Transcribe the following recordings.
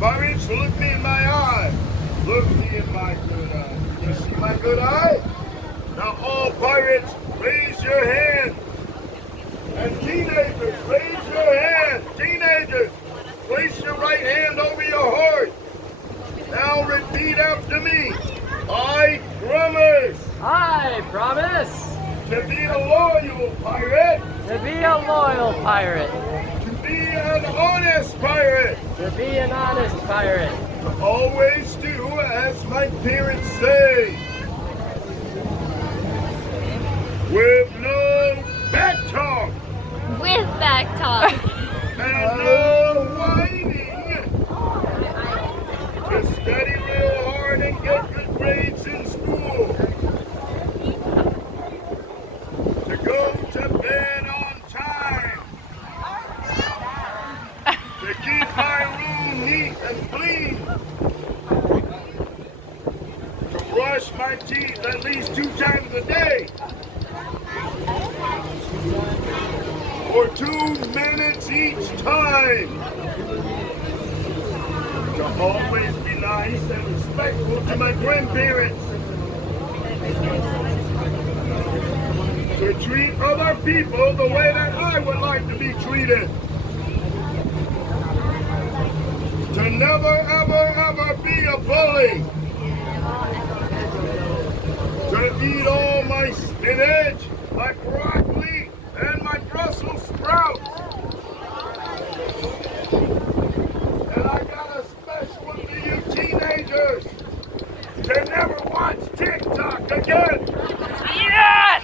Pirates, look me in my eye. Look me in my good eye. You see my good eye? Now all pirates, raise your hand. And teenagers, raise your hand. Teenagers, place your right hand over your heart. Now repeat after me. I promise. I promise. To be a loyal pirate. To be a loyal pirate. To be an honest pirate. To be an honest pirate. To always do as my parents say. With no back talk. With back talk. And no whining. To study real hard and get good grades in school. To go to bed on time. To keep my room neat and clean. To brush my teeth at least 2 times a day. For 2 minutes each time. To always be nice and respectful to my grandparents. To treat other people the way that I would like to be treated. To never, ever, ever be a bully. To eat all my spinach, my broccoli, and my Brussels sprouts. And I got a special one for you teenagers. To never watch TikTok again. Yes!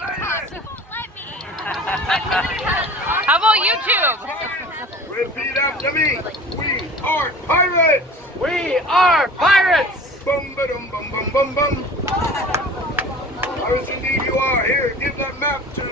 How about YouTube? Repeat after me. We are pirates. We are pirates. Bum ba dum bum bum bum bum. Pirates indeed you are. Here, give that map to